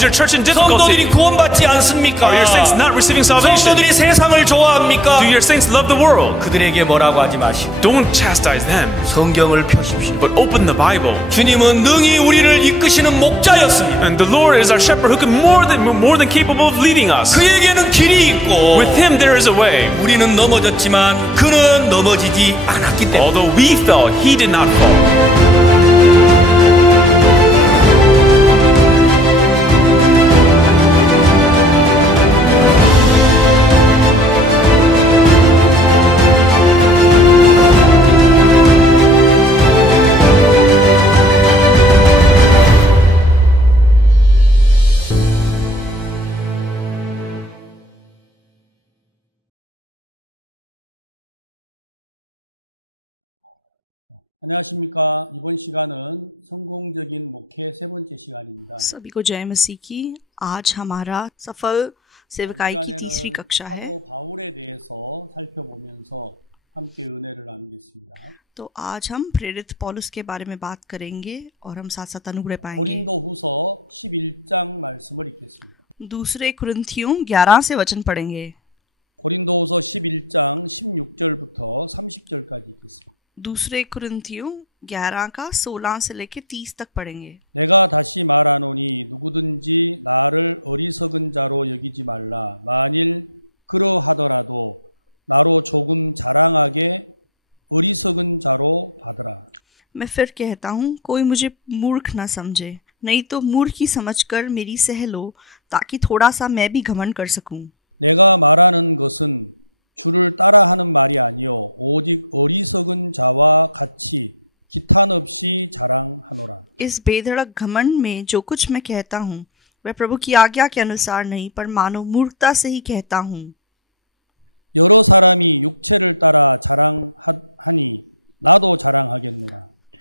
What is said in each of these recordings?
Is your church in difficulty? 성도들이 구원받지 않습니까? Are your saints not receiving salvation? 성도들이 세상을 좋아합니까? Do your saints love the world? 그들에게 뭐라고 하지 마시고 Don't chastise them, 성경을 펴십시오. but open the Bible. 주님은 능히 우리를 이끄시는 목자였습니다. And the Lord is our shepherd who can more than capable of leading us. 그에게는 길이 있고 With Him there is a way. 우리는 넘어졌지만 그는 넘어지지 않았기 때문에 Although we fell, He did not fall. सभी को जय मसीह की। आज हमारा सफल सेवकाई की तीसरी कक्षा है। तो आज हम प्रेरित पौलुस के बारे में बात करेंगे और हम साथ साथ अनुग्रह पाएंगे। दूसरे कुरिन्थियों 11 से वचन पढ़ेंगे। दूसरे कुरिन्थियों 11 का 16 से लेकर 30 तक पढ़ेंगे। 자로 여기지 말라. 그러하더라도 나로 조금 자랑하게 어리석은 자로 मैं फिर कहता हूँ, कोई मुझे मूर्ख न समझे, नहीं तो मूर्ख ही समझकर मेरी सह लो, ताकि थोड़ा सा मैं भी घमंड कर सकूं। इस बेधड़क घमंड में जो कुछ मैं कहता हूँ वह प्रभु की आज्ञा के अनुसार नहीं, पर मानो मूर्खता से ही कहता हूँ।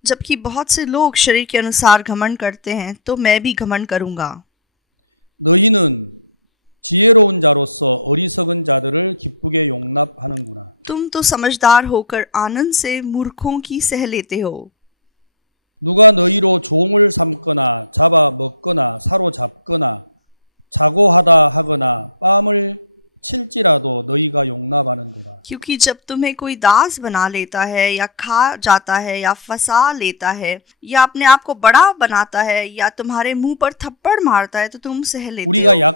जबकि बहुत से लोग शरीर के अनुसार घमंड करते हैं, तो मैं भी घमंड करूंगा। तुम तो समझदार होकर आनंद से मूर्खों की सह लेते हो। क्योंकि जब तुम्हें कोई दास बना लेता है या खा जाता है या फंसा लेता है या अपने आप को बड़ा बनाता है या तुम्हारे मुंह पर थप्पड़ मारता है, तो तुम सह लेते हो।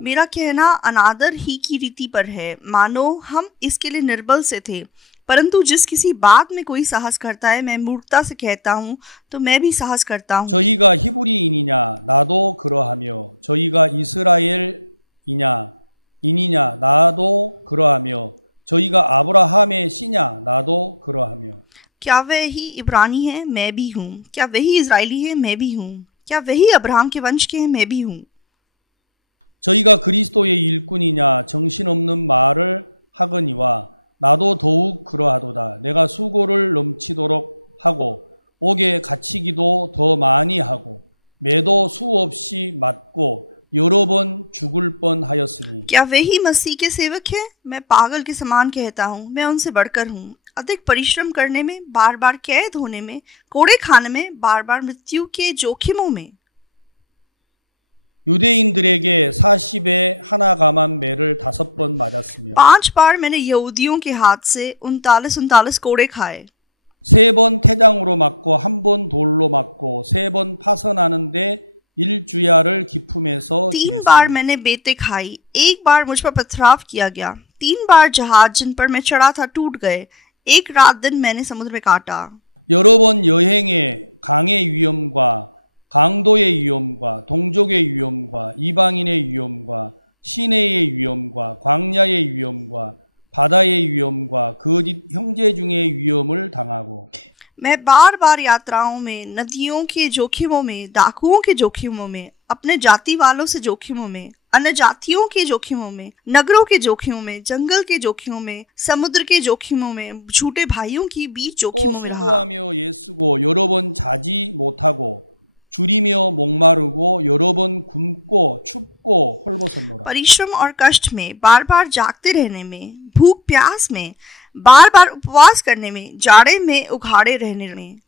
मेरा कहना अनादर ही की रीति पर है, मानो हम इसके लिए निर्बल से थे। परंतु जिस किसी बात में कोई साहस करता है, मैं मूर्खता से कहता हूँ, तो मैं भी साहस करता हूँ। क्या वही इब्रानी है? मैं भी हूँ। क्या वही इजरायली है? मैं भी हूँ। क्या वही अब्राहम के वंश के हैं? मैं भी हूँ। क्या वही मसीह के सेवक हैं? मैं पागल के समान कहता हूँ, मैं उनसे बढ़कर हूँ। अधिक परिश्रम करने में, बार बार कैद होने में, कोड़े खाने में, बार बार मृत्यु के जोखिमों में। पांच बार मैंने यहूदियों के हाथ से 39 कोड़े खाए। तीन बार मैंने बेते खाई। एक बार मुझ पर पथराव किया गया। 3 बार जहाज जिन पर मैं चढ़ा था टूट गए। एक रात दिन मैंने समुद्र में काटा। मैं बार बार यात्राओं में, नदियों के जोखिमों में, डाकुओं के जोखिमों में, अपने जाति वालों से जोखिमों में, अन्य जातियों के जोखिमों में, नगरों के जोखिमों में, जंगल के जोखिमों में, समुद्र के जोखिमों में, झूठे भाइयों के बीच जोखिमों में रहा। परिश्रम और कष्ट में, बार बार जागते रहने में, भूख प्यास में, बार बार उपवास करने में, जाड़े में उघाड़े रहने में।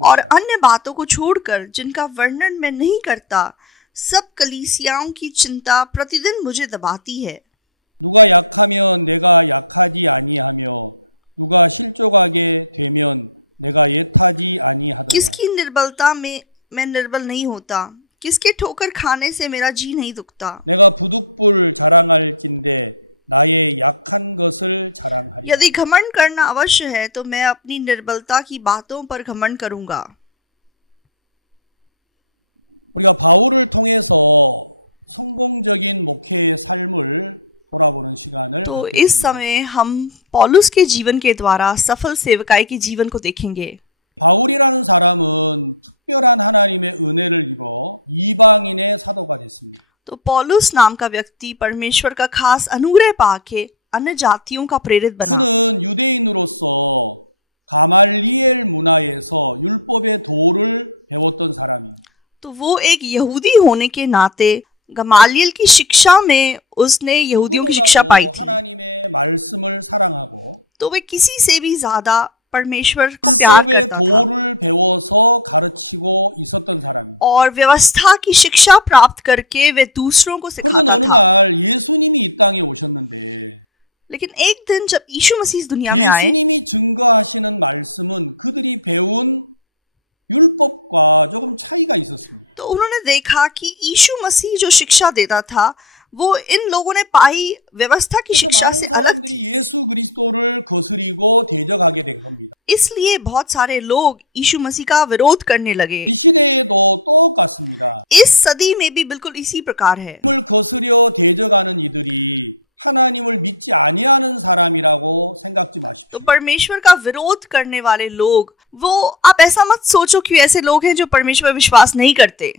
और अन्य बातों को छोड़कर जिनका वर्णन मैं नहीं करता, सब कलीसियाओं की चिंता प्रतिदिन मुझे दबाती है। किसकी निर्बलता में मैं निर्बल नहीं होता, किसके ठोकर खाने से मेरा जी नहीं दुखता। यदि घमंड करना अवश्य है तो मैं अपनी निर्बलता की बातों पर घमंड करूंगा। तो इस समय हम पौलुस के जीवन के द्वारा सफल सेवकाई के जीवन को देखेंगे। तो पौलुस नाम का व्यक्ति परमेश्वर का खास अनुग्रह पाके अन्य जातियों का प्रेरित बना। तो वो एक यहूदी होने के नाते गमालियल की शिक्षा में उसने यहूदियों की शिक्षा पाई थी। तो वे किसी से भी ज्यादा परमेश्वर को प्यार करता था और व्यवस्था की शिक्षा प्राप्त करके वे दूसरों को सिखाता था। लेकिन एक दिन जब यीशु मसीह इस दुनिया में आए, तो उन्होंने देखा कि यीशु मसीह जो शिक्षा देता था वो इन लोगों ने पाई व्यवस्था की शिक्षा से अलग थी। इसलिए बहुत सारे लोग यीशु मसीह का विरोध करने लगे। इस सदी में भी बिल्कुल इसी प्रकार है। तो परमेश्वर का विरोध करने वाले लोग, वो आप ऐसा मत सोचो कि ऐसे लोग हैं जो परमेश्वर पर विश्वास नहीं करते।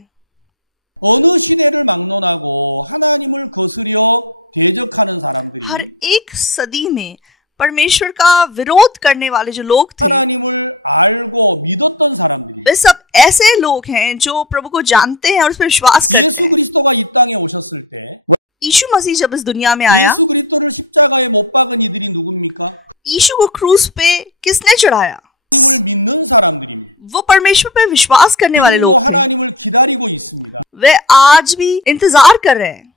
हर एक सदी में परमेश्वर का विरोध करने वाले जो लोग थे, वे सब ऐसे लोग हैं जो प्रभु को जानते हैं और उस पर विश्वास करते हैं। यीशु मसीह जब इस दुनिया में आया, यीशु को क्रूस पे किसने चढ़ाया? वो परमेश्वर पे विश्वास करने वाले लोग थे। वे आज भी इंतजार कर रहे हैं।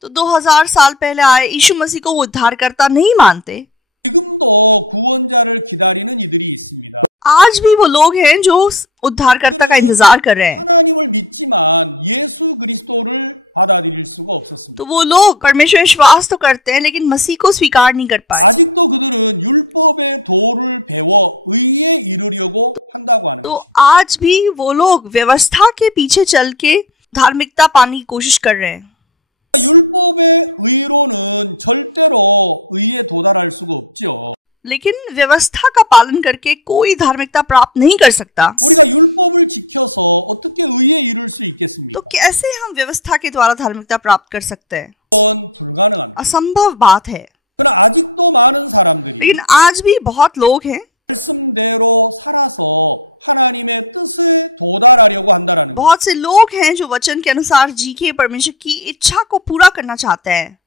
तो 2000 साल पहले आए यीशु मसीह को वो उद्धारकर्ता नहीं मानते। आज भी वो लोग हैं जो उद्धारकर्ता का इंतजार कर रहे हैं। तो वो लोग परमेश्वर विश्वास तो करते हैं लेकिन मसीह को स्वीकार नहीं कर पाए। तो आज भी वो लोग व्यवस्था के पीछे चल के धार्मिकता पाने की कोशिश कर रहे हैं। लेकिन व्यवस्था का पालन करके कोई धार्मिकता प्राप्त नहीं कर सकता। तो कैसे हम व्यवस्था के द्वारा धार्मिकता प्राप्त कर सकते हैं? असंभव बात है। लेकिन आज भी बहुत लोग हैं, बहुत से लोग हैं जो वचन के अनुसार जी के परमेश्वर की इच्छा को पूरा करना चाहते हैं।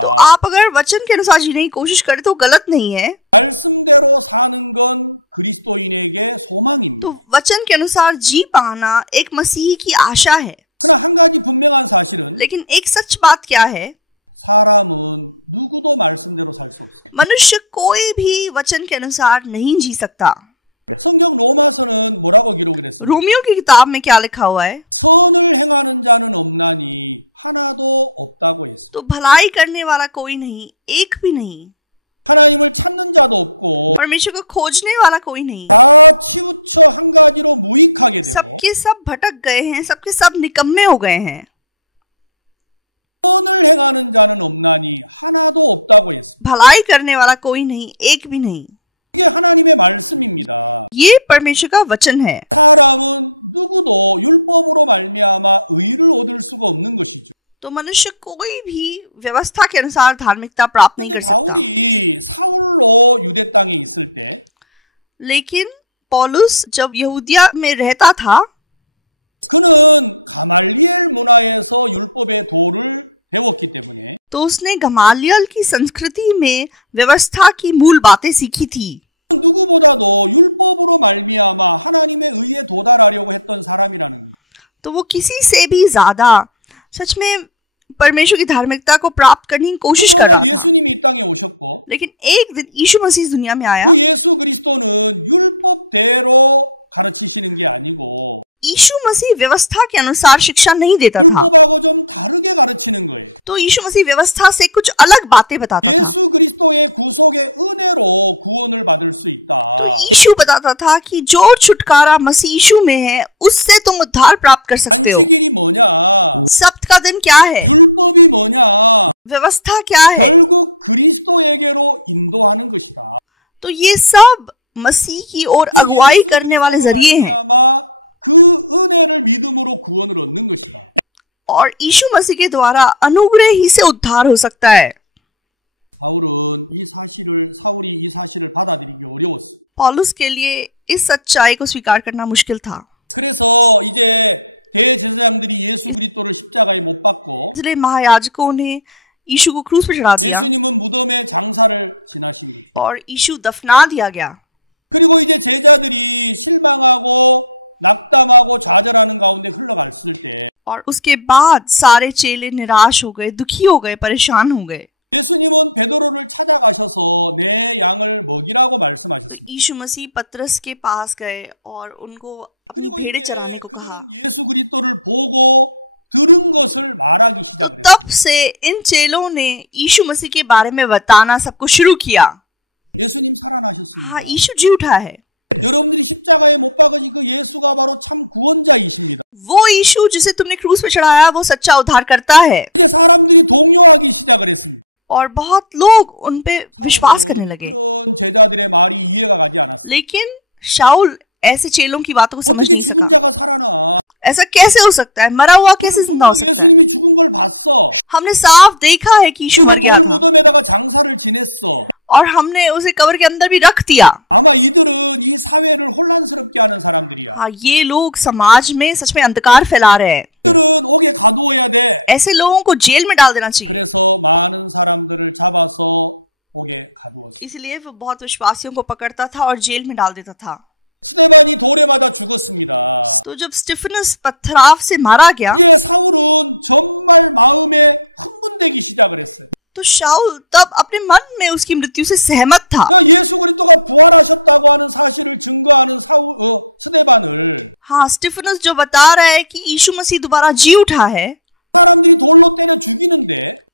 तो आप अगर वचन के अनुसार जीने की कोशिश करें तो गलत नहीं है। तो वचन के अनुसार जी पाना एक मसीही की आशा है। लेकिन एक सच बात क्या है? मनुष्य कोई भी वचन के अनुसार नहीं जी सकता। रोमियो की किताब में क्या लिखा हुआ है? तो भलाई करने वाला कोई नहीं, एक भी नहीं। परमेश्वर को खोजने वाला कोई नहीं। सबके सब भटक गए हैं, सबके सब निकम्मे हो गए हैं। भलाई करने वाला कोई नहीं, एक भी नहीं। ये परमेश्वर का वचन है। तो मनुष्य कोई भी व्यवस्था के अनुसार धार्मिकता प्राप्त नहीं कर सकता। लेकिन पौलुस जब यहूदिया में रहता था तो उसने गमालियल की संस्कृति में व्यवस्था की मूल बातें सीखी थी। तो वो किसी से भी ज्यादा सच में परमेश्वर की धार्मिकता को प्राप्त करने की कोशिश कर रहा था। लेकिन एक दिन यीशु मसीह दुनिया में आया। यीशु मसीह व्यवस्था के अनुसार शिक्षा नहीं देता था, तो यीशु मसीह व्यवस्था से कुछ अलग बातें बताता था। तो यीशु बताता था कि जो छुटकारा मसीह यीशु में है उससे तुम उद्धार प्राप्त कर सकते हो। सब्त का दिन क्या है? व्यवस्था क्या है? तो ये सब मसीह की ओर अगुवाई करने वाले जरिए हैं और यीशु मसीह के द्वारा अनुग्रह ही से उद्धार हो सकता है। पौलुस के लिए इस सच्चाई को स्वीकार करना मुश्किल था, इसलिए महायाजकों ने यीशु को क्रूस पर चढ़ा दिया और यीशु दफना दिया गया। और उसके बाद सारे चेले निराश हो गए, दुखी हो गए, परेशान हो गए। तो यीशु मसीह पतरस के पास गए और उनको अपनी भेड़ें चराने को कहा। तो तब से इन चेलों ने यीशु मसीह के बारे में बताना सबको शुरू किया। हाँ, यीशु जी उठा है। वो यीशु जिसे तुमने क्रूस पे चढ़ाया वो सच्चा उद्धार करता है। और बहुत लोग उन पे विश्वास करने लगे। लेकिन शाऊल ऐसे चेलों की बातों को समझ नहीं सका। ऐसा कैसे हो सकता है? मरा हुआ कैसे जिंदा हो सकता है? हमने साफ देखा है कि यीशु मर गया था और हमने उसे कब्र के अंदर भी रख दिया। हाँ, ये लोग समाज में सच में अंधकार फैला रहे हैं। ऐसे लोगों को जेल में डाल देना चाहिए। इसलिए वो बहुत विश्वासियों को पकड़ता था और जेल में डाल देता था। तो जब स्टिफनस पत्थराव से मारा गया तो शाऊल तब अपने मन में उसकी मृत्यु से सहमत था। हाँ, स्टिफनस जो बता रहा है कि यीशु मसीह दोबारा जी उठा है,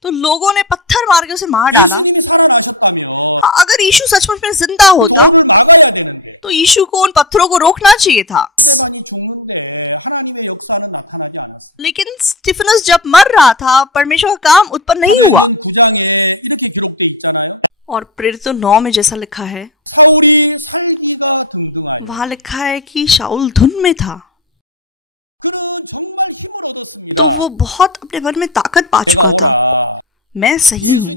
तो लोगों ने पत्थर मार के उसे मार डाला। हाँ, अगर यीशु सचमुच में जिंदा होता तो यीशु को उन पत्थरों को रोकना चाहिए था। लेकिन स्टिफनस जब मर रहा था, परमेश्वर का काम उत्पन्न नहीं हुआ। और प्रेरितों 9 में जैसा लिखा है, वहां लिखा है कि शाऊल धुन में था। तो वो बहुत अपने मन में ताकत पा चुका था, मैं सही हूं।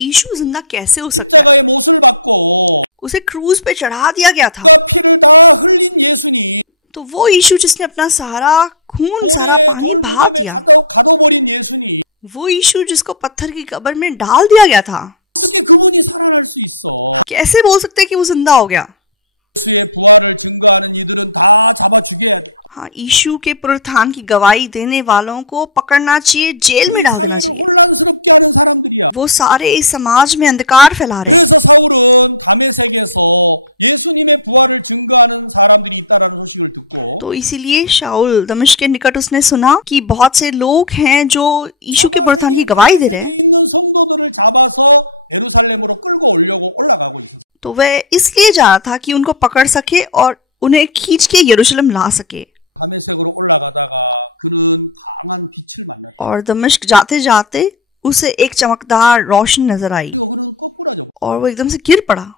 यीशु जिंदा कैसे हो सकता है? उसे क्रूज पे चढ़ा दिया गया था। तो वो यीशु जिसने अपना सारा खून, सारा पानी बहा दिया, वो यीशु जिसको पत्थर की कब्र में डाल दिया गया था, कैसे बोल सकते कि वो जिंदा हो गया? हाँ, यीशु के पुनरुत्थान की गवाही देने वालों को पकड़ना चाहिए, जेल में डाल देना चाहिए। वो सारे इस समाज में अंधकार फैला रहे हैं। तो इसीलिए शाऊल दमिश्क के निकट उसने सुना कि बहुत से लोग हैं जो यीशु के पुनरुत्थान की गवाही दे रहे हैं। तो वह इसलिए जा रहा था कि उनको पकड़ सके और उन्हें खींच के यरूशलेम ला सके। और दमिश्क जाते जाते उसे एक चमकदार रोशनी नजर आई और वो एकदम से गिर पड़ा।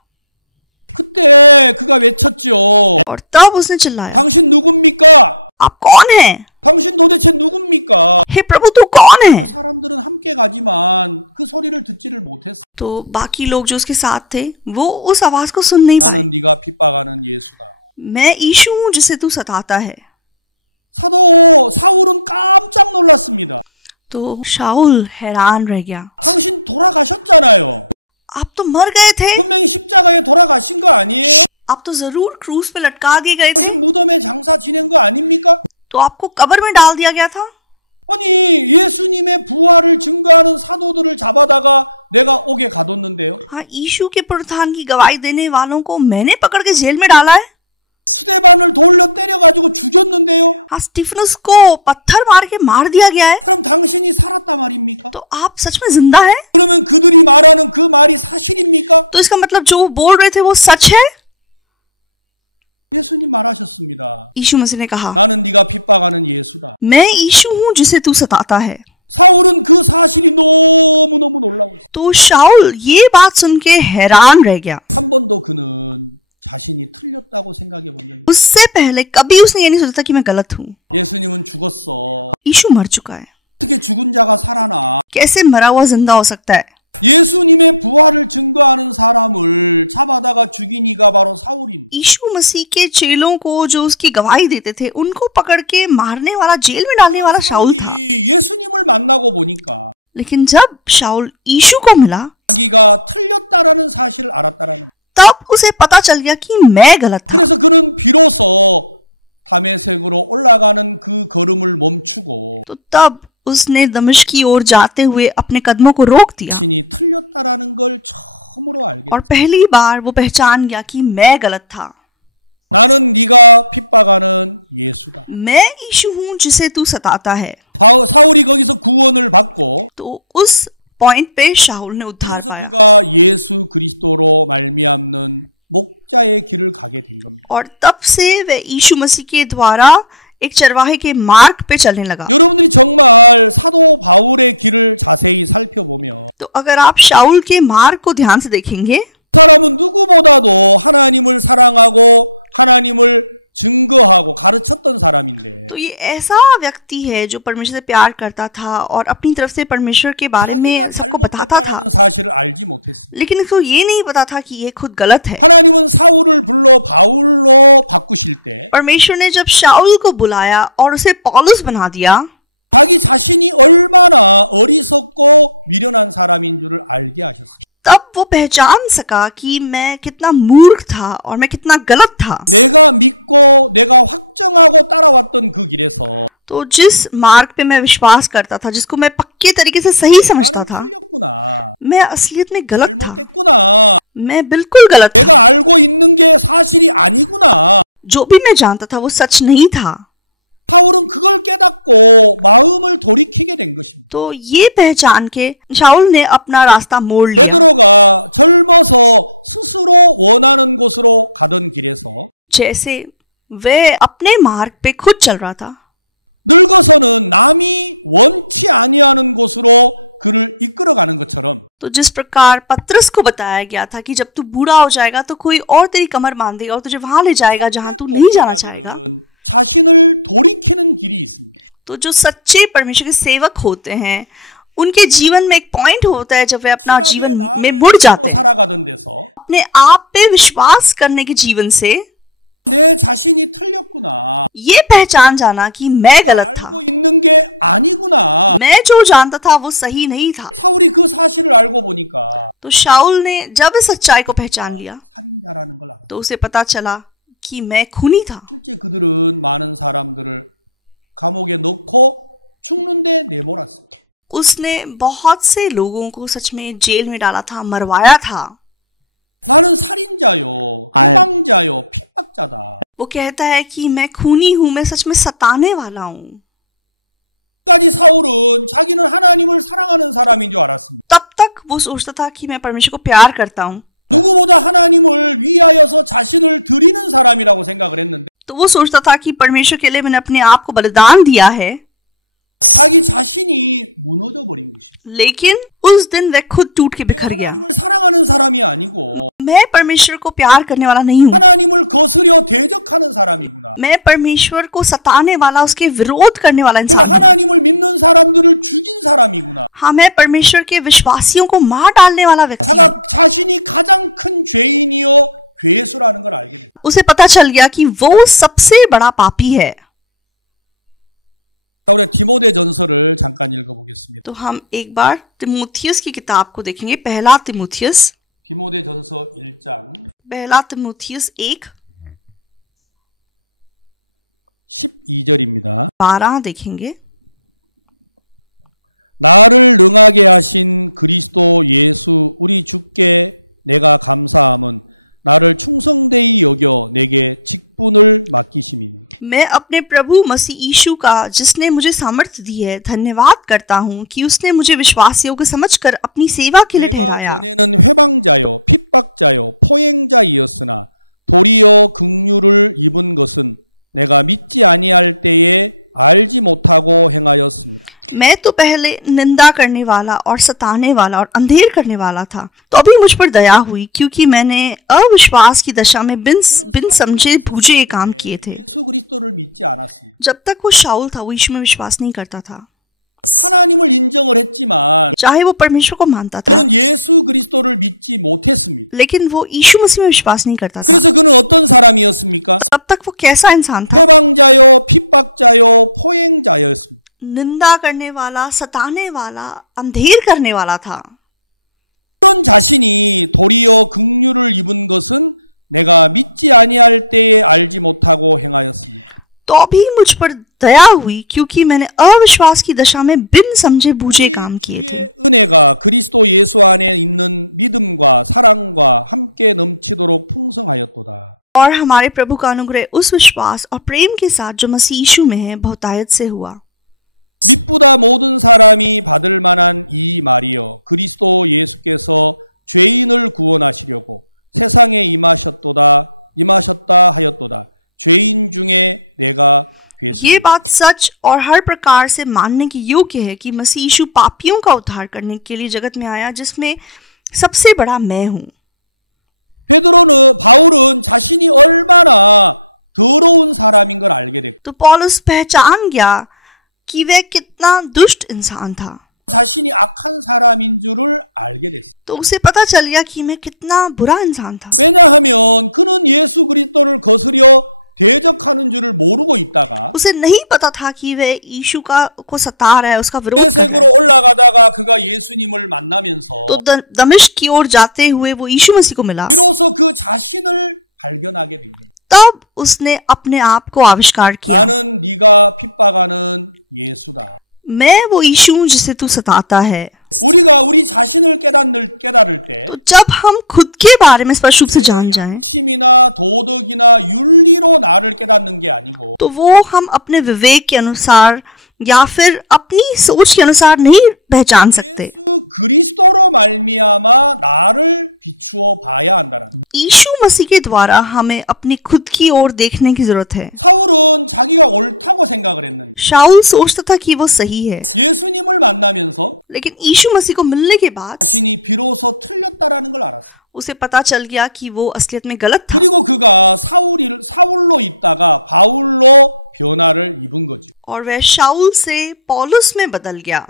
और तब उसने चिल्लाया, आप कौन हैं? हे प्रभु तू कौन है? तो बाकी लोग जो उसके साथ थे वो उस आवाज को सुन नहीं पाए। मैं यीशु हूं जिसे तू सताता है। तो शाऊल हैरान रह गया। आप तो मर गए थे, आप तो जरूर क्रूस पे लटका दिए गए थे, तो आपको कब्र में डाल दिया गया था। हाँ, यीशु के पुनरुत्थान की गवाही देने वालों को मैंने पकड़ के जेल में डाला है। हाँ, स्टीफनुस को पत्थर मार के मार दिया गया है, तो आप सच में जिंदा है? तो इसका मतलब जो बोल रहे थे वो सच है? यीशु मसीह ने कहा, मैं यीशु हूं जिसे तू सताता है। तो शाऊल ये बात सुन के हैरान रह गया। उससे पहले कभी उसने ये नहीं सोचा था कि मैं गलत हूं। यीशु मर चुका है, कैसे मरा हुआ जिंदा हो सकता है? यीशु मसीह के चेलों को जो उसकी गवाही देते थे उनको पकड़ के मारने वाला, जेल में डालने वाला शाऊल था। लेकिन जब शाऊल यीशु को मिला तब उसे पता चल गया कि मैं गलत था। तो तब उसने दमिश्क की ओर जाते हुए अपने कदमों को रोक दिया और पहली बार वो पहचान गया कि मैं गलत था। मैं यीशु हूं जिसे तू सताता है। तो उस पॉइंट पे शाऊल ने उद्धार पाया और तब से वह यीशु मसीह के द्वारा एक चरवाहे के मार्ग पे चलने लगा। तो अगर आप शाऊल के मार्ग को ध्यान से देखेंगे तो ये ऐसा व्यक्ति है जो परमेश्वर से प्यार करता था और अपनी तरफ से परमेश्वर के बारे में सबको बताता था, लेकिन इसको ये नहीं पता था कि ये खुद गलत है। परमेश्वर ने जब शाऊल को बुलाया और उसे पौलुस बना दिया, तब वो पहचान सका कि मैं कितना मूर्ख था और मैं कितना गलत था। तो जिस मार्ग पे मैं विश्वास करता था, जिसको मैं पक्के तरीके से सही समझता था, मैं असलियत में गलत था। मैं बिल्कुल गलत था। जो भी मैं जानता था वो सच नहीं था। तो ये पहचान के शाऊल ने अपना रास्ता मोड़ लिया। जैसे वह अपने मार्ग पे खुद चल रहा था, तो जिस प्रकार पतरस को बताया गया था कि जब तू बूढ़ा हो जाएगा तो कोई और तेरी कमर बांध देगा और तुझे वहां ले जाएगा जहां तू नहीं जाना चाहेगा। तो जो सच्चे परमेश्वर के सेवक होते हैं उनके जीवन में एक पॉइंट होता है जब वे अपना जीवन में मुड़ जाते हैं, अपने आप पे विश्वास करने के जीवन से ये पहचान जाना कि मैं गलत था, मैं जो जानता था वो सही नहीं था। तो शाऊल ने जब इस सच्चाई को पहचान लिया तो उसे पता चला कि मैं खूनी था। उसने बहुत से लोगों को सच में जेल में डाला था, मरवाया था। वो कहता है कि मैं खूनी हूं, मैं सच में सताने वाला हूं। तब तक वो सोचता था कि मैं परमेश्वर को प्यार करता हूं। तो वो सोचता था कि परमेश्वर के लिए मैंने अपने आप को बलिदान दिया है। लेकिन उस दिन वह खुद टूट के बिखर गया। मैं परमेश्वर को प्यार करने वाला नहीं हूं। मैं परमेश्वर को सताने वाला, उसके विरोध करने वाला इंसान हूं। हाँ, मैं परमेश्वर के विश्वासियों को मार डालने वाला व्यक्ति हूँ। उसे पता चल गया कि वो सबसे बड़ा पापी है। तो हम एक बार तिमुथियुस की किताब को देखेंगे, पहला तिमुथियुस 1:12 देखेंगे। मैं अपने प्रभु मसीह यीशु का, जिसने मुझे सामर्थ्य दी है, धन्यवाद करता हूँ कि उसने मुझे विश्वासियों को समझकर अपनी सेवा के लिए ठहराया। मैं तो पहले निंदा करने वाला और सताने वाला और अंधेर करने वाला था, तो अभी मुझ पर दया हुई, क्योंकि मैंने अविश्वास की दशा में बिन समझे बूझे ये काम किए थे। जब तक वो शाऊल था, वो यीशु में विश्वास नहीं करता था, चाहे वो परमेश्वर को मानता था, लेकिन वो यीशु मसीह में विश्वास नहीं करता था। तब तक वो कैसा इंसान था? निंदा करने वाला, सताने वाला, अंधेर करने वाला था। तो भी मुझ पर दया हुई, क्योंकि मैंने अविश्वास की दशा में बिन समझे बूझे काम किए थे। और हमारे प्रभु का अनुग्रह उस विश्वास और प्रेम के साथ जो मसीह यीशु में है, बहुतायत से हुआ। ये बात सच और हर प्रकार से मानने की योग्य है कि मसीह यीशु पापियों का उद्धार करने के लिए जगत में आया, जिसमें सबसे बड़ा मैं हूं। तो पौलुस पहचान गया कि वह कितना दुष्ट इंसान था। तो उसे पता चल गया कि मैं कितना बुरा इंसान था। उसे नहीं पता था कि वह यीशु को सता रहा है, उसका विरोध कर रहा है। तो दमिश्क की ओर जाते हुए वो यीशु मसीह को मिला। तब उसने अपने आप को आविष्कार किया, मैं वो यीशु हूं जिसे तू सताता है। तो जब हम खुद के बारे में स्पष्ट रूप से जान जाएं, तो वो हम अपने विवेक के अनुसार या फिर अपनी सोच के अनुसार नहीं पहचान सकते। यीशु मसीह के द्वारा हमें अपनी खुद की ओर देखने की जरूरत है। शाऊल सोचता था कि वो सही है, लेकिन यीशु मसीह को मिलने के बाद उसे पता चल गया कि वो असलियत में गलत था। और वह शाऊल से पौलुस में बदल गया।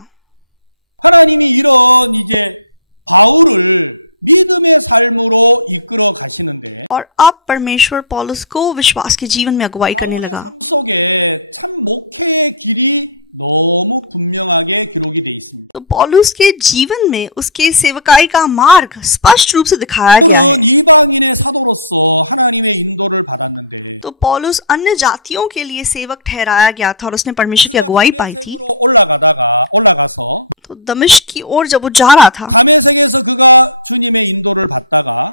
और अब परमेश्वर पौलुस को विश्वास के जीवन में अगुवाई करने लगा। तो पौलुस के जीवन में उसके सेवकाई का मार्ग स्पष्ट रूप से दिखाया गया है। तो पौलुस अन्य जातियों के लिए सेवक ठहराया गया था और उसने परमेश्वर की अगुवाई पाई थी। तो दमिश्क की ओर जब वो जा रहा था,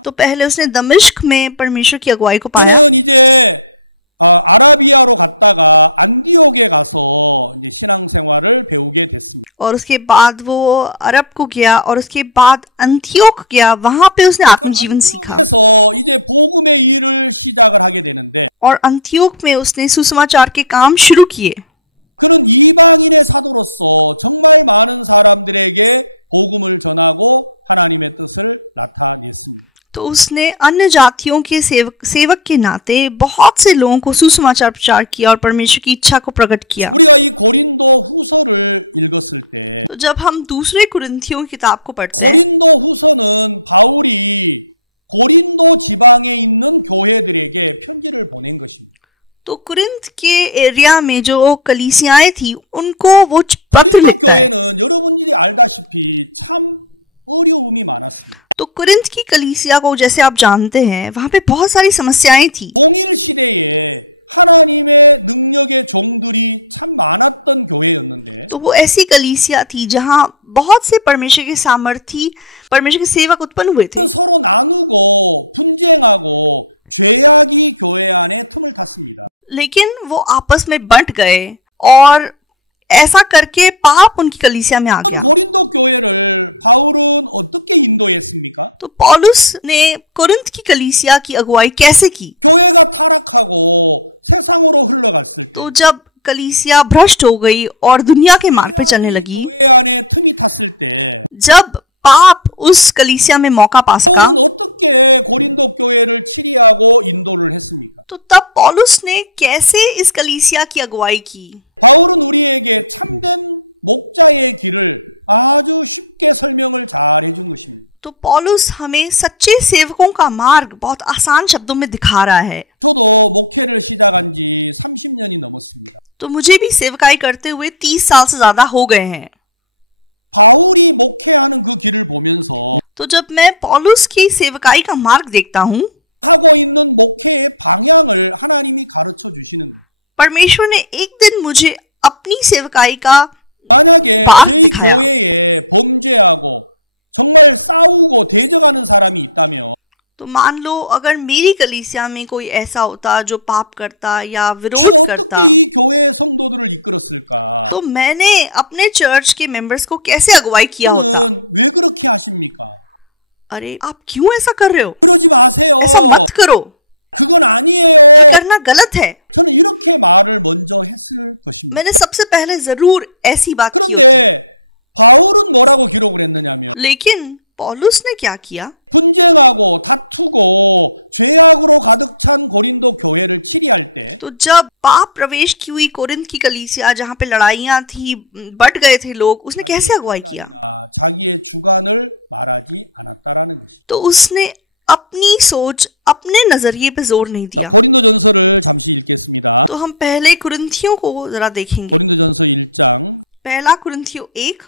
तो पहले उसने दमिश्क में परमेश्वर की अगुवाई को पाया। और उसके बाद वो अरब को गया और उसके बाद अंतियोक गया। वहां पे उसने आत्मिक जीवन सीखा और अंतियोक में उसने सुसमाचार के काम शुरू किए। तो उसने अन्य जातियों के सेवक के नाते बहुत से लोगों को सुसमाचार प्रचार किया और परमेश्वर की इच्छा को प्रकट किया। तो जब हम दूसरे कुरिन्थियों की किताब को पढ़ते हैं तो कुरिन्थ के एरिया में जो कलीसियाएं थी उनको वो पत्र लिखता है। तो कुरिन्थ की कलीसिया को जैसे आप जानते हैं वहां पे बहुत सारी समस्याएं थी। तो वो ऐसी कलीसिया थी जहां बहुत से परमेश्वर के सामर्थी परमेश्वर के सेवक उत्पन्न हुए थे, लेकिन वो आपस में बंट गए और ऐसा करके पाप उनकी कलीसिया में आ गया। तो पौलुस ने कुरिन्थ की कलीसिया की अगुवाई कैसे की? तो जब कलीसिया भ्रष्ट हो गई और दुनिया के मार्ग पे चलने लगी, जब पाप उस कलीसिया में मौका पा सका, तो तब पौलुस ने कैसे इस कलीसिया की अगुवाई की? तो पौलुस हमें सच्चे सेवकों का मार्ग बहुत आसान शब्दों में दिखा रहा है। तो मुझे भी सेवकाई करते हुए 30 साल से ज्यादा हो गए हैं। तो जब मैं पौलुस की सेवकाई का मार्ग देखता हूं, परमेश्वर ने एक दिन मुझे अपनी सेवकाई का मार्ग दिखाया। तो मान लो अगर मेरी कलीसिया में कोई ऐसा होता जो पाप करता या विरोध करता, तो मैंने अपने चर्च के मेंबर्स को कैसे अगुवाई किया होता? अरे आप क्यों ऐसा कर रहे हो? ऐसा मत करो, ये करना गलत है। मैंने सबसे पहले जरूर ऐसी बात की होती। लेकिन पौलुस ने क्या किया? तो जब पाप प्रवेश की हुई कोरिन्थ की कलीसिया जहां पे लड़ाइयां थी, बट गए थे लोग, उसने कैसे अगुवाई किया? तो उसने अपनी सोच, अपने नजरिए पे जोर नहीं दिया। तो हम पहले कुरिन्थियों को जरा देखेंगे। पहला कुरिन्थियों 1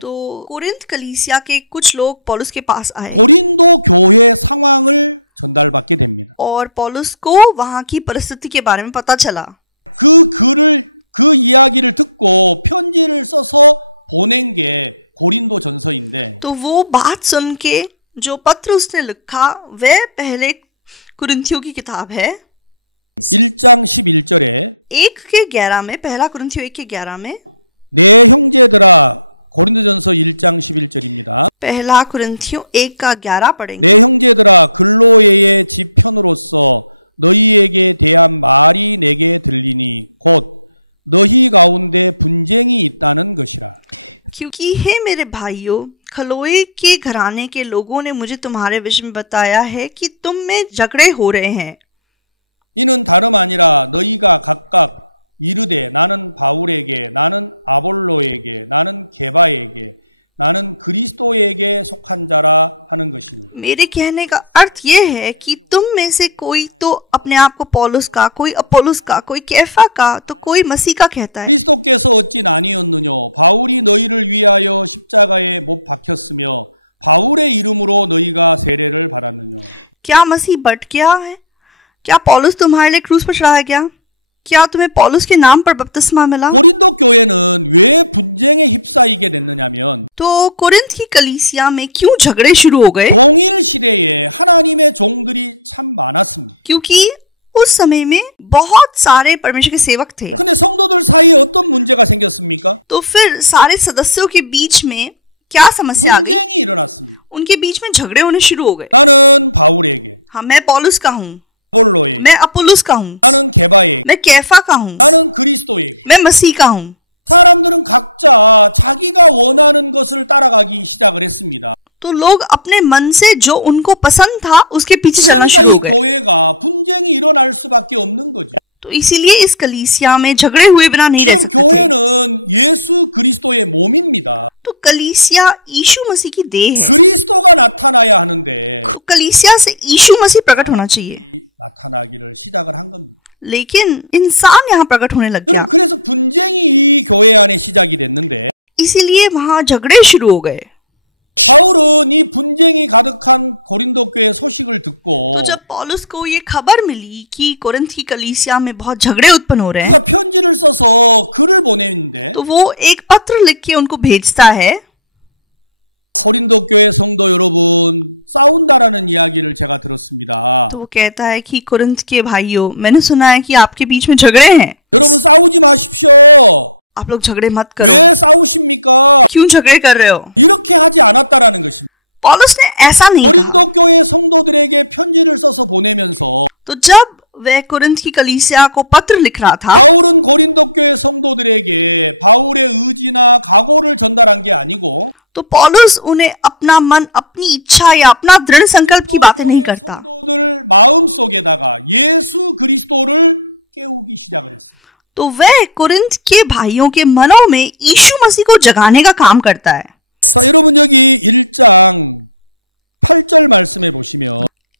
तो कोरिन्थ कलीसिया के कुछ लोग पौलुस के पास आए और पौलुस को वहां की परिस्थिति के बारे में पता चला। तो वो बात सुन के जो पत्र उसने लिखा वह पहले कुरिन्थियों की किताब है 1:11 में, पहला कुरिन्थियों 1:11 में, पहला कुरिन्थियों 1:11 पढ़ेंगे। क्योंकि हे मेरे भाइयों, खलोए के घराने के लोगों ने मुझे तुम्हारे विषय में बताया है कि तुम में झगड़े हो रहे हैं। मेरे कहने का अर्थ यह है कि तुम में से कोई तो अपने आप को पौलुस का, कोई अपोलोस का, कोई कैफा का, तो कोई मसीह का कहता है। क्या मसीह बट गया है? क्या पौलुस तुम्हारे लिए क्रूस पर चढ़ाया गया? क्या तुम्हें पौलुस के नाम पर बपतिस्मा मिला? तो कोरिन्थ की कलीसिया में क्यों झगड़े शुरू हो गए? क्योंकि उस समय में बहुत सारे परमेश्वर के सेवक थे। तो फिर सारे सदस्यों के बीच में क्या समस्या आ गई? उनके बीच में झगड़े होने शुरू हो गए। हाँ, मैं पौलुस का हूं, मैं अपोलोस का हूं, मैं कैफा का हूं, मैं मसीह का हूं। तो लोग अपने मन से जो उनको पसंद था उसके पीछे चलना शुरू हो गए। तो इसीलिए इस कलीसिया में झगड़े हुए बिना नहीं रह सकते थे। तो कलीसिया यीशु मसीह की देह है, तो कलीसिया से यीशु मसीह प्रकट होना चाहिए, लेकिन इंसान यहां प्रकट होने लग गया, इसीलिए वहां झगड़े शुरू हो गए। तो जब पौलुस को ये खबर मिली कि कोरिन्थ की कलीसिया में बहुत झगड़े उत्पन्न हो रहे हैं, तो वो एक पत्र लिख के उनको भेजता है। तो वो कहता है कि कोरिन्थ के भाइयों, मैंने सुना है कि आपके बीच में झगड़े हैं, आप लोग झगड़े मत करो। क्यों झगड़े कर रहे हो? पौलुस ने ऐसा नहीं कहा। तो जब वह कोरिन्थ की कलीसिया को पत्र लिख रहा था, तो पौलुस उन्हें अपना मन, अपनी इच्छा या अपना दृढ़ संकल्प की बातें नहीं करता। तो वह कोरिन्थ के भाइयों के मनों में यीशु मसीह को जगाने का काम करता है।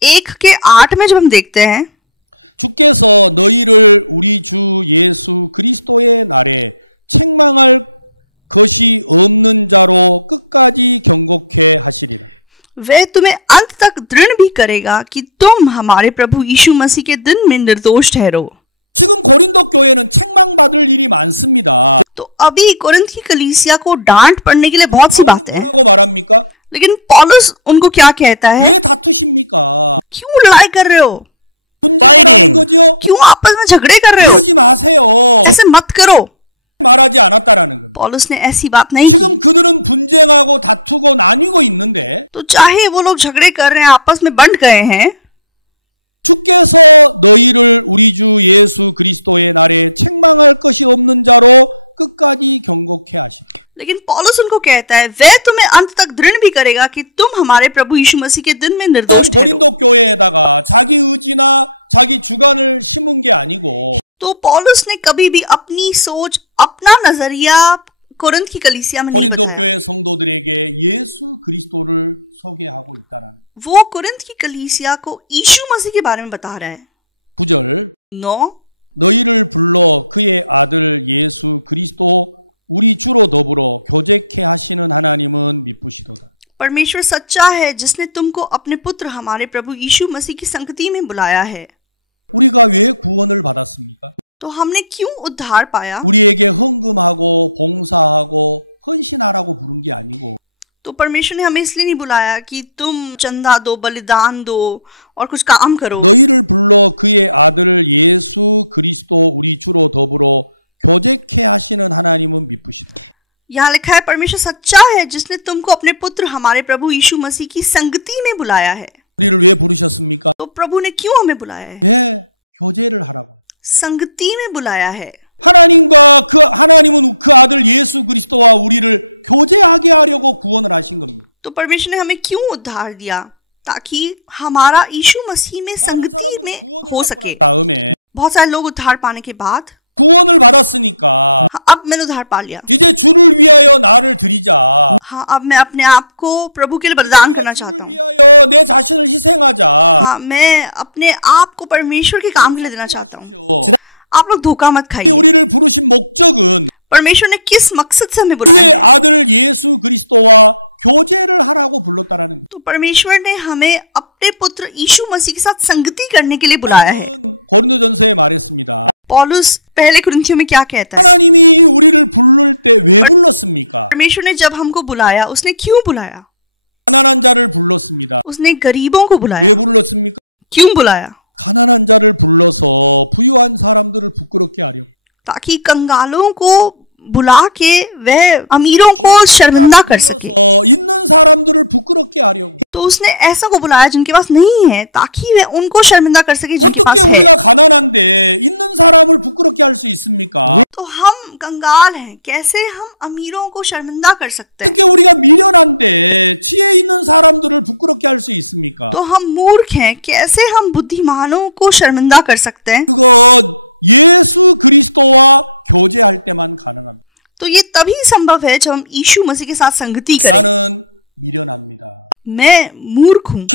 1:8 में जब हम देखते हैं, वह तुम्हें अंत तक दृढ़ भी करेगा कि तुम हमारे प्रभु यीशु मसीह के दिन में निर्दोष ठहरो। तो अभी कोरिन्थ की कलीसिया को डांट पड़ने के लिए बहुत सी बातें हैं, लेकिन पौलुस उनको क्या कहता है? क्यों लड़ाई कर रहे हो? क्यों आपस में झगड़े कर रहे हो? ऐसे मत करो। पौलुस ने ऐसी बात नहीं की। तो चाहे वो लोग झगड़े कर रहे हैं, आपस में बंट गए हैं, लेकिन पौलुस उनको कहता है, वह तुम्हें अंत तक दृढ़ भी करेगा कि तुम हमारे प्रभु यीशु मसीह के दिन में निर्दोष ठहरो। तो पौलुस ने कभी भी अपनी सोच, अपना नजरिया कोरिन्थ की कलीसिया में नहीं बताया। वो कोरिन्थ की कलीसिया को यीशु मसीह के बारे में बता रहा है। 9 परमेश्वर सच्चा है, जिसने तुमको अपने पुत्र हमारे प्रभु यीशु मसीह की संगति में बुलाया है। तो हमने क्यों उद्धार पाया? तो परमेश्वर ने हमें इसलिए नहीं बुलाया कि तुम चंदा दो, बलिदान दो और कुछ काम करो। यहाँ लिखा है, परमेश्वर सच्चा है जिसने तुमको अपने पुत्र हमारे प्रभु यीशु मसीह की संगति में बुलाया है। तो प्रभु ने क्यों हमें बुलाया है? संगति में बुलाया है। तो परमेश्वर ने हमें क्यों उद्धार दिया? ताकि हमारा यीशु मसीह में संगति में हो सके। बहुत सारे लोग उद्धार पाने के बाद, हाँ अब मैंने उद्धार पा लिया, हाँ अब मैं अपने आप को प्रभु के लिए बलिदान करना चाहता हूँ, हाँ मैं अपने आप को परमेश्वर के काम के लिए देना चाहता हूँ। आप लोग धोखा मत खाइए। परमेश्वर ने किस मकसद से हमें बुलाया है? तो परमेश्वर ने हमें अपने पुत्र यीशु मसीह के साथ संगति करने के लिए बुलाया है। पौलुस पहले कुरिन्थियों में क्या कहता है? परमेश्वर ने जब हमको बुलाया, उसने क्यों बुलाया? उसने गरीबों को बुलाया। क्यों बुलाया? ताकि कंगालों को बुला के वह अमीरों को शर्मिंदा कर सके। तो उसने ऐसा को बुलाया जिनके पास नहीं है, ताकि वह उनको शर्मिंदा कर सके जिनके पास है। तो हम कंगाल हैं, कैसे हम अमीरों को शर्मिंदा कर सकते हैं? तो हम मूर्ख हैं, कैसे हम बुद्धिमानों को शर्मिंदा कर सकते हैं? तो ये तभी संभव है जब हम यीशु मसीह के साथ संगति करें। मैं मूर्ख हूं,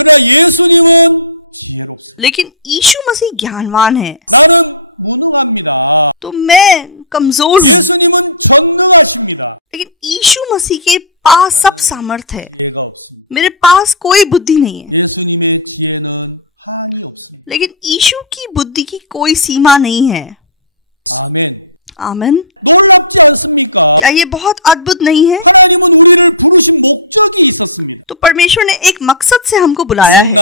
लेकिन यीशु मसीह ज्ञानवान है। तो मैं कमजोर हूं, लेकिन यीशु मसीह के पास सब सामर्थ है। मेरे पास कोई बुद्धि नहीं है, लेकिन यीशु की बुद्धि की कोई सीमा नहीं है। आमीन। क्या ये बहुत अद्भुत नहीं है? तो परमेश्वर ने एक मकसद से हमको बुलाया है।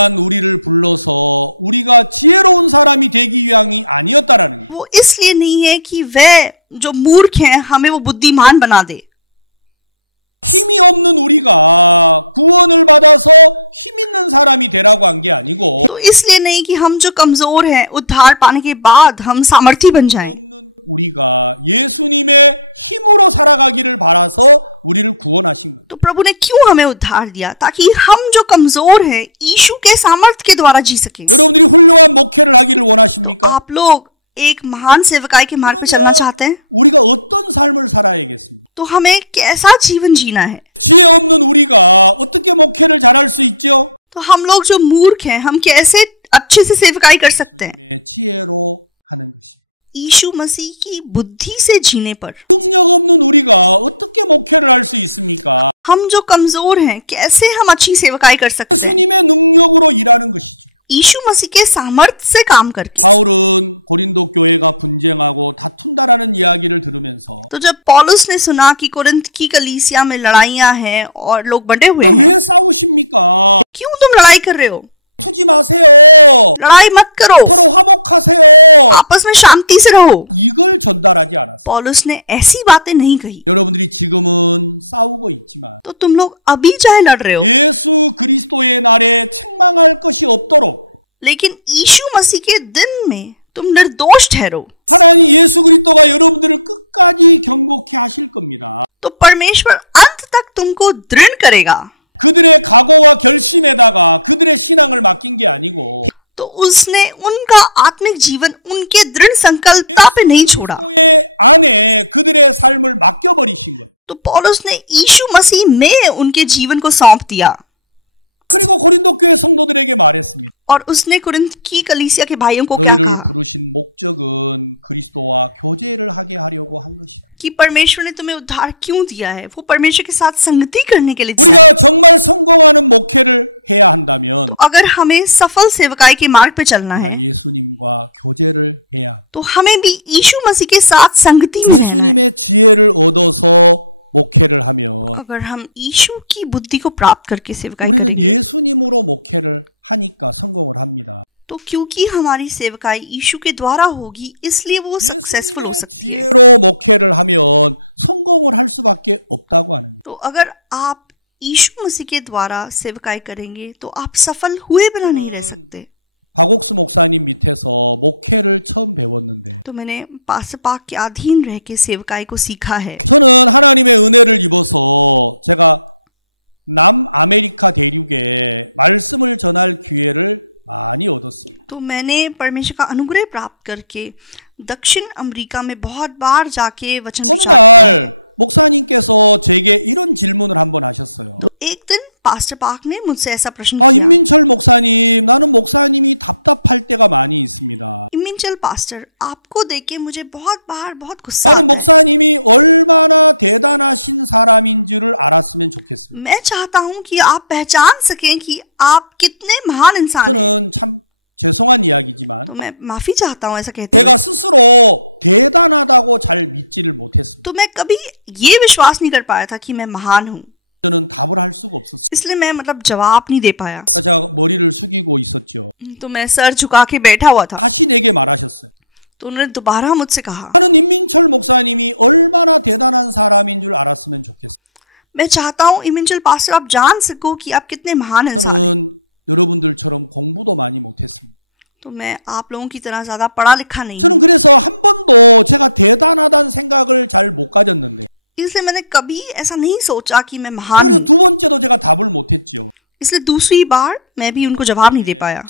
वो इसलिए नहीं है कि वह जो मूर्ख हैं हमें वो बुद्धिमान बना दे। तो इसलिए नहीं कि हम जो कमजोर हैं उद्धार पाने के बाद हम सामर्थी बन जाएं। तो प्रभु ने क्यों हमें उद्धार दिया? ताकि हम जो कमजोर हैं यीशु के सामर्थ के द्वारा जी सकें। तो आप लोग एक महान सेवकाई के मार्ग पे चलना चाहते हैं, तो हमें कैसा जीवन जीना है? तो हम लोग जो मूर्ख हैं हम कैसे अच्छे से सेवकाई कर सकते हैं? यीशु मसीह की बुद्धि से जीने पर। हम जो कमजोर हैं कैसे हम अच्छी सेवकाई कर सकते हैं? यीशु मसीह के सामर्थ्य से काम करके। तो जब पौलुस ने सुना कि कोरिन्थ की कलीसिया में लड़ाइयां हैं और लोग बंटे हुए हैं, क्यों तुम लड़ाई कर रहे हो? लड़ाई मत करो, आपस में शांति से रहो। पौलुस ने ऐसी बातें नहीं कही। तो तुम लोग अभी चाहे लड़ रहे हो, लेकिन यीशु मसीह के दिन में तुम निर्दोष ठहरो। तो परमेश्वर अंत तक तुमको दृढ़ करेगा। तो उसने उनका आत्मिक जीवन उनके दृढ़ संकल्पता पे नहीं छोड़ा। तो पौलुस ने यीशु मसीह में उनके जीवन को सौंप दिया और उसने कुरिन्थ की कलीसिया के भाइयों को क्या कहा कि परमेश्वर ने तुम्हें उद्धार क्यों दिया है? वो परमेश्वर के साथ संगति करने के लिए दिया है। तो अगर हमें सफल सेवकाई के मार्ग पे चलना है, तो हमें भी यीशु मसीह के साथ संगति में रहना है। अगर हम यीशु की बुद्धि को प्राप्त करके सेवकाई करेंगे, तो क्योंकि हमारी सेवकाई यीशु के द्वारा होगी, इसलिए वो सक्सेसफुल हो सकती है। तो अगर आप यीशु मसीह के द्वारा सेवकाई करेंगे, तो आप सफल हुए बिना नहीं रह सकते। तो मैंने पास्टर पाक के अधीन रह के सेवकाई को सीखा है। तो मैंने परमेश्वर का अनुग्रह प्राप्त करके दक्षिण अमेरिका में बहुत बार जाके वचन प्रचार किया है। तो एक दिन पास्टर पाक ने मुझसे ऐसा प्रश्न किया, इमिंचल पास्टर, आपको देख के मुझे बहुत बार बहुत गुस्सा आता है। मैं चाहता हूं कि आप पहचान सकें कि आप कितने महान इंसान हैं। तो मैं माफी चाहता हूं ऐसा कहते हुए। तो मैं कभी ये विश्वास नहीं कर पाया था कि मैं महान हूं, इसलिए मैं जवाब नहीं दे पाया। तो मैं सर झुका के बैठा हुआ था। तो उन्होंने दोबारा मुझसे कहा, मैं चाहता हूं इमिंचल पास्टर आप जान सको कि आप कितने महान इंसान हैं। तो मैं आप लोगों की तरह ज्यादा पढ़ा लिखा नहीं हूं, इसलिए मैंने कभी ऐसा नहीं सोचा कि मैं महान हूं। इसलिए दूसरी बार मैं भी उनको जवाब नहीं दे पाया।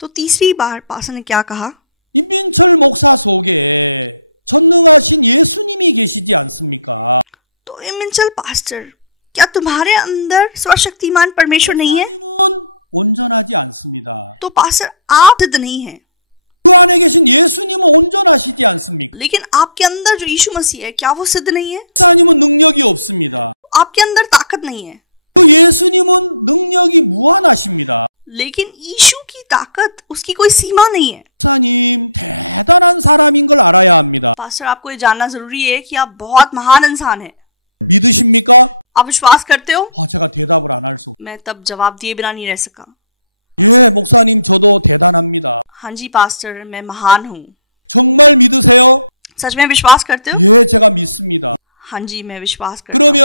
तो तीसरी बार पास्टर ने क्या कहा, तो मिंचल पास्टर, क्या तुम्हारे अंदर सर्वशक्तिमान परमेश्वर नहीं है? तो पास्टर, आप सिद्ध नहीं है, लेकिन आपके अंदर जो यीशु मसीह है, क्या वो सिद्ध नहीं है? आपके अंदर ताकत नहीं है, लेकिन यीशु की ताकत, उसकी कोई सीमा नहीं है। पास्टर, आपको ये जानना जरूरी है कि आप बहुत महान इंसान हैं। आप विश्वास करते हो? मैं तब जवाब दिए बिना नहीं रह सका। हाँ जी पास्टर, मैं महान हूं। सच में विश्वास करते हो? हाँ जी, मैं विश्वास करता हूं।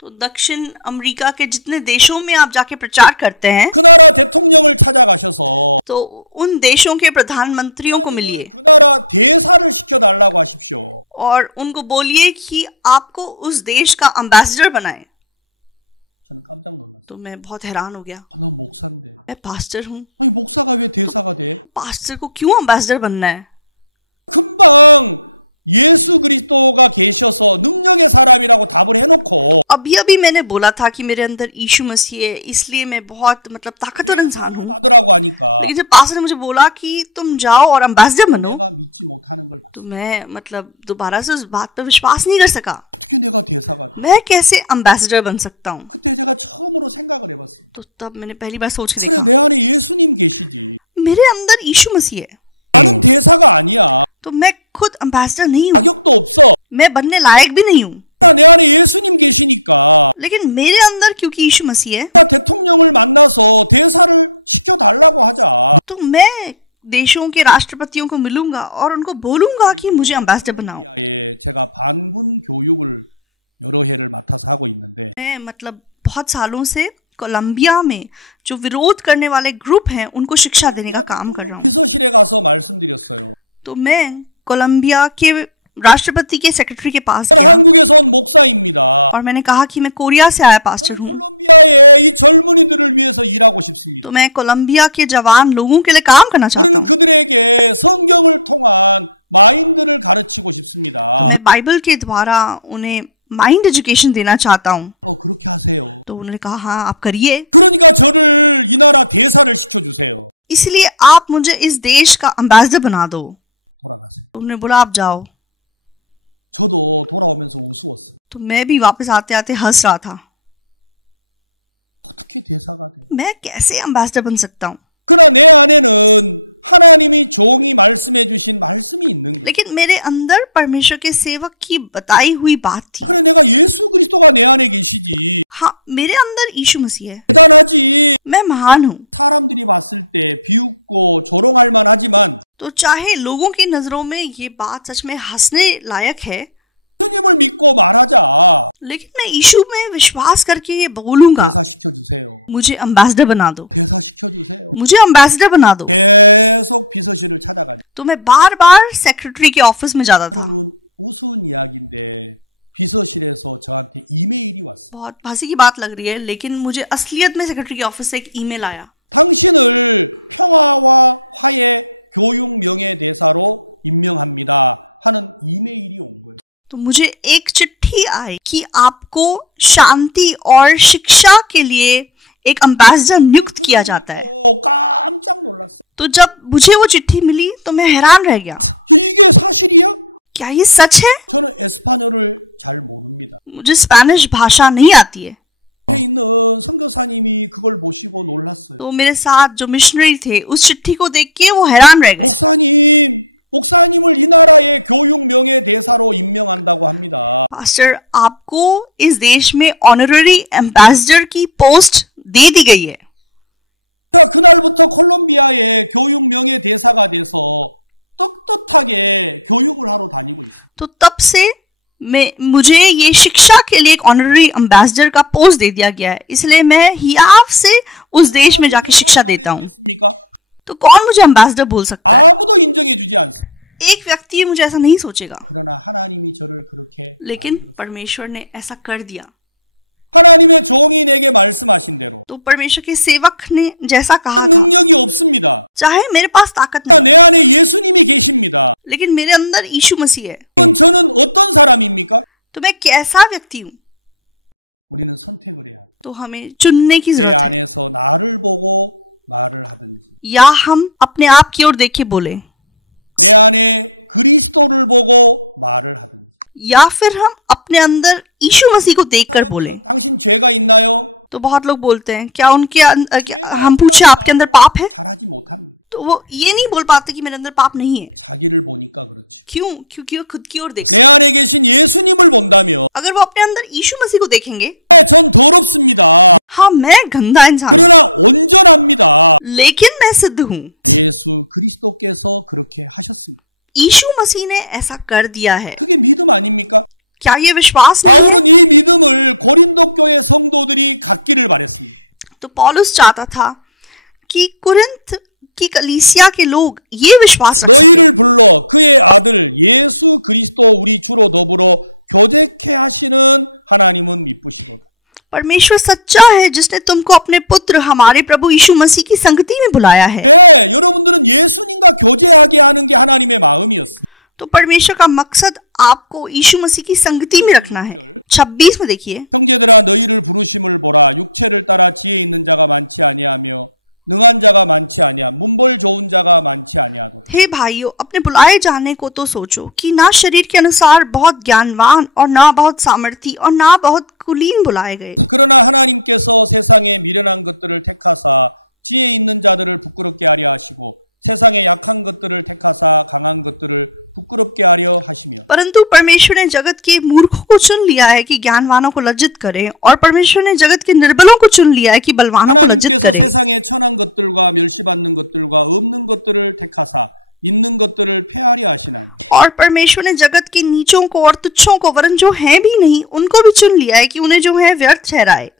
तो दक्षिण अमेरिका के जितने देशों में आप जाके प्रचार करते हैं, तो उन देशों के प्रधानमंत्रियों को मिलिए और उनको बोलिए कि आपको उस देश का एम्बेसडर बनाए। तो मैं बहुत हैरान हो गया, मैं पास्टर हूं, तो पास्टर को क्यों एम्बेसडर बनना है? तो अभी अभी मैंने बोला था कि मेरे अंदर यीशु मसीह है, इसलिए मैं बहुत ताकतवर इंसान हूं। लेकिन जब पास्टर ने मुझे बोला कि तुम जाओ और एम्बेसडर बनो, तो मैं दोबारा से उस बात पर विश्वास नहीं कर सका। मैं कैसे एम्बेसडर बन सकता हूं? तो तब मैंने पहली बार सोच के देखा, मेरे अंदर यीशु मसीह है, तो मैं खुद एम्बेसडर नहीं हूं, मैं बनने लायक भी नहीं हूं, लेकिन मेरे अंदर क्योंकि यीशु मसीह है, तो मैं देशों के राष्ट्रपतियों को मिलूंगा और उनको बोलूंगा कि मुझे एम्बेसडर बनाओ। मैं बहुत सालों से कोलंबिया में जो विरोध करने वाले ग्रुप हैं, उनको शिक्षा देने का काम कर रहा हूं। तो मैं कोलंबिया के राष्ट्रपति के सेक्रेटरी के पास गया और मैंने कहा कि मैं कोरिया से आया पास्टर हूं, तो मैं कोलंबिया के जवान लोगों के लिए काम करना चाहता हूं। तो मैं बाइबल के द्वारा उन्हें माइंड एजुकेशन देना चाहता हूं। तो उन्होंने कहा, हाँ आप करिए, इसलिए आप मुझे इस देश का एम्बेसडर बना दो। तो उन्होंने बोला आप जाओ। तो मैं भी वापस आते आते हंस रहा था, मैं कैसे एम्बेसडर बन सकता हूं? लेकिन मेरे अंदर परमेश्वर के सेवक की बताई हुई बात थी। हाँ, मेरे अंदर यीशु मसीह है, मैं महान हूं। तो चाहे लोगों की नजरों में ये बात सच में हंसने लायक है, लेकिन मैं यीशु में विश्वास करके ये बोलूंगा, मुझे एम्बेसडर बना दो, मुझे एम्बेसडर बना दो। तो मैं बार बार सेक्रेटरी के ऑफिस में जाता था। बहुत हंसी की बात लग रही है, लेकिन मुझे असलियत में सेक्रेटरी के ऑफिस से एक ईमेल आया। तो मुझे एक चिट्ठी आई कि आपको शांति और शिक्षा के लिए एक एम्बेसडर नियुक्त किया जाता है। तो जब मुझे वो चिट्ठी मिली तो मैं हैरान रह गया, क्या ये सच है? मुझे स्पेनिश भाषा नहीं आती है। तो मेरे साथ जो मिशनरी थे, उस चिट्ठी को देख के वो हैरान रह गए। पास्टर, आपको इस देश में ऑनररी एम्बेसडर की पोस्ट दे दी गई है। तो तब से मुझे ये शिक्षा के लिए एक ऑनररी एम्बेसडर का पोस्ट दे दिया गया है, इसलिए मैं हियाव से उस देश में जाके शिक्षा देता हूं। तो कौन मुझे एम्बेसडर बोल सकता है? एक व्यक्ति मुझे ऐसा नहीं सोचेगा। लेकिन परमेश्वर ने ऐसा कर दिया। तो परमेश्वर के सेवक ने जैसा कहा था, चाहे मेरे पास ताकत नहीं है लेकिन मेरे अंदर यीशु मसीह है, तो मैं कैसा व्यक्ति हूं। तो हमें चुनने की जरूरत है, या हम अपने आप की ओर देख के बोले, या फिर हम अपने अंदर यीशु मसीह को देखकर बोलें। तो बहुत लोग बोलते हैं, क्या हम पूछे आपके अंदर पाप है, तो वो ये नहीं बोल पाते कि मेरे अंदर पाप नहीं है। क्यों? क्योंकि वो खुद की ओर देख रहे हैं। अगर वो अपने अंदर यीशु मसीह को देखेंगे, हाँ मैं गंदा इंसान हूं लेकिन मैं सिद्ध हूं, यीशु मसीह ने ऐसा कर दिया है। क्या ये विश्वास नहीं है? तो पौलुस चाहता था कि कुरिन्थ की कलीसिया के लोग ये विश्वास रख सके परमेश्वर सच्चा है जिसने तुमको अपने पुत्र हमारे प्रभु यीशु मसीह की संगति में बुलाया है। तो परमेश्वर का मकसद आपको यीशु मसीह की संगति में रखना है। 26 में देखिए, हे भाइयों, अपने बुलाए जाने को तो सोचो कि ना शरीर के अनुसार बहुत ज्ञानवान और ना बहुत सामर्थी और ना बहुत कुलीन बुलाए गए, परंतु परमेश्वर ने जगत के मूर्खों को चुन लिया है कि ज्ञानवानों को लज्जित करे, और परमेश्वर ने जगत के निर्बलों को चुन लिया है कि बलवानों को लज्जित करे। और परमेश्वर ने जगत के नीचों को और तुच्छों को, वरन जो हैं भी नहीं उनको भी चुन लिया है कि उन्हें जो है व्यर्थ ठहराए,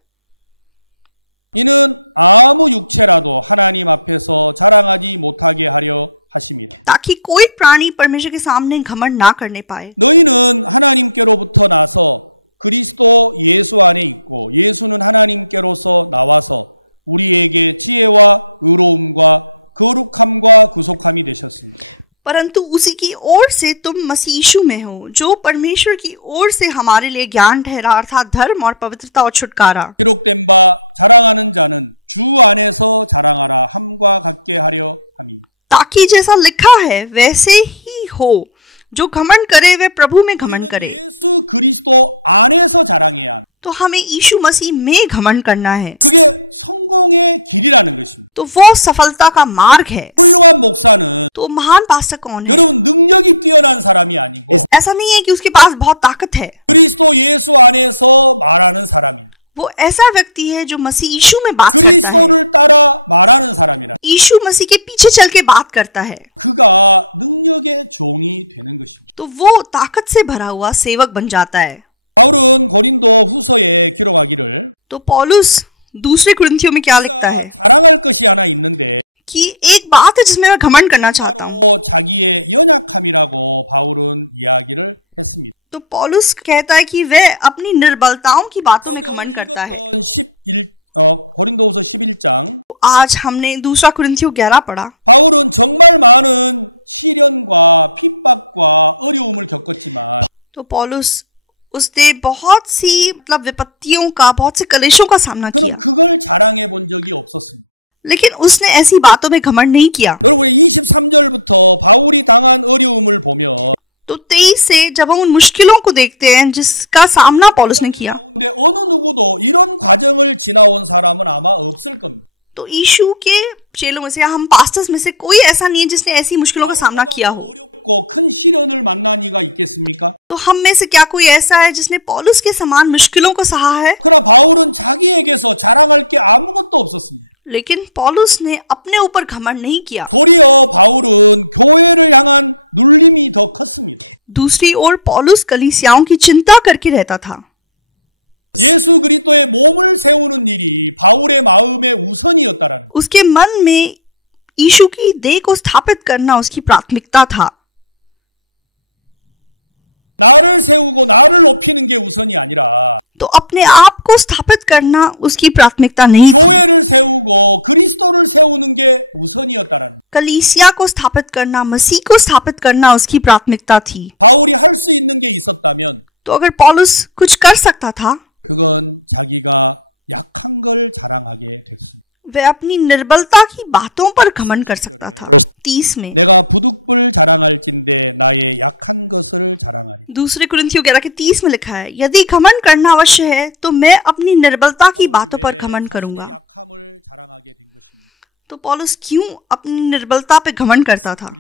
ताकि कोई प्राणी परमेश्वर के सामने घमंड ना करने पाए। परंतु उसी की ओर से तुम मसीह यीशु में हो, जो परमेश्वर की ओर से हमारे लिए ज्ञान ठहरा, अर्थात धर्म और पवित्रता और छुटकारा। ताकि जैसा लिखा है वैसे ही हो, जो घमंड करे वह प्रभु में घमंड करे। तो हमें यीशु मसीह में घमंड करना है, तो वो सफलता का मार्ग है। तो महान पास्टर कौन है? ऐसा नहीं है कि उसके पास बहुत ताकत है, वो ऐसा व्यक्ति है जो मसीह यीशु में बात करता है, यीशु मसीह के पीछे चल के बात करता है, तो वो ताकत से भरा हुआ सेवक बन जाता है। तो पौलुस दूसरे कुरिन्थियों में क्या लिखता है कि एक बात है जिसमें मैं घमंड करना चाहता हूं। तो पौलुस कहता है कि वह अपनी निर्बलताओं की बातों में घमंड करता है। तो आज हमने दूसरा कुरिन्थियों 11 पढ़ा। तो पौलुस उसने बहुत सी विपत्तियों का, बहुत से कलेशों का सामना किया, लेकिन उसने ऐसी बातों में घमंड नहीं किया। तो 23 से जब हम उन मुश्किलों को देखते हैं जिसका सामना पौलुस ने किया, तो यीशु के चेलों में से या हम पास्टर्स में से कोई ऐसा नहीं है जिसने ऐसी मुश्किलों का सामना किया हो। तो हम में से क्या कोई ऐसा है जिसने पौलुस के समान मुश्किलों को सहा है? लेकिन पौलुस ने अपने ऊपर घमंड नहीं किया। दूसरी ओर पौलुस कलीसियाओं की चिंता करके रहता था। उसके मन में यीशु की देह को स्थापित करना उसकी प्राथमिकता था। अपने आप को स्थापित करना उसकी प्राथमिकता नहीं थी। कलीसिया को स्थापित करना, मसीह को स्थापित करना उसकी प्राथमिकता थी। तो अगर पौलुस कुछ कर सकता था, वह अपनी निर्बलता की बातों पर घमंड कर सकता था। 30 में 2 कुरिन्थियों 11:30 में लिखा है, यदि घमंड करना अवश्य है तो मैं अपनी निर्बलता की बातों पर घमंड करूंगा। तो पौलुस क्यों अपनी निर्बलता पे घमंड करता था?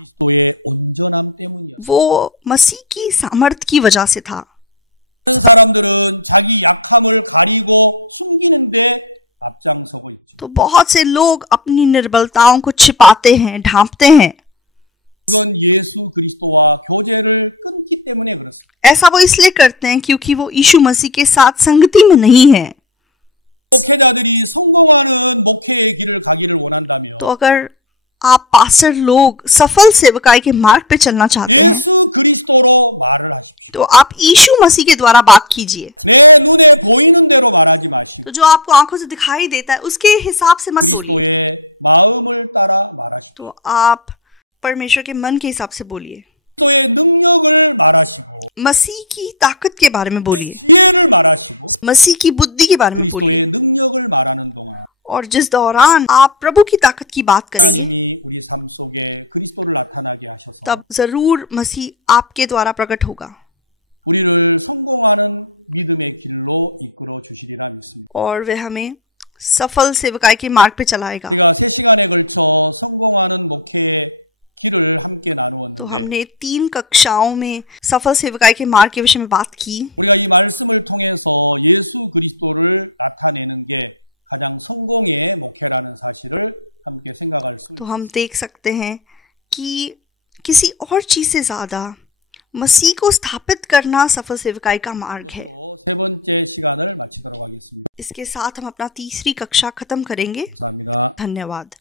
वो मसीह की सामर्थ की वजह से था। तो बहुत से लोग अपनी निर्बलताओं को छिपाते हैं, ढांपते हैं। ऐसा वो इसलिए करते हैं क्योंकि वो यीशु मसीह के साथ संगति में नहीं है। तो अगर आप पास्टर लोग सफल सेवकाई के मार्ग पे चलना चाहते हैं तो आप यीशु मसीह के द्वारा बात कीजिए। तो जो आपको आंखों से दिखाई देता है उसके हिसाब से मत बोलिए। तो आप परमेश्वर के मन के हिसाब से बोलिए। मसीह की ताकत के बारे में बोलिए, मसीह की बुद्धि के बारे में बोलिए। और जिस दौरान आप प्रभु की ताकत की बात करेंगे तब जरूर मसीह आपके द्वारा प्रकट होगा और वह हमें सफल सेवकाई के मार्ग पे चलाएगा। तो हमने 3 कक्षाओं में सफल सेवकाई के मार्ग के विषय में बात की। तो हम देख सकते हैं कि किसी और चीज से ज्यादा मसीह को स्थापित करना सफल सेवकाई का मार्ग है। इसके साथ हम अपना 3री कक्षा खत्म करेंगे। धन्यवाद।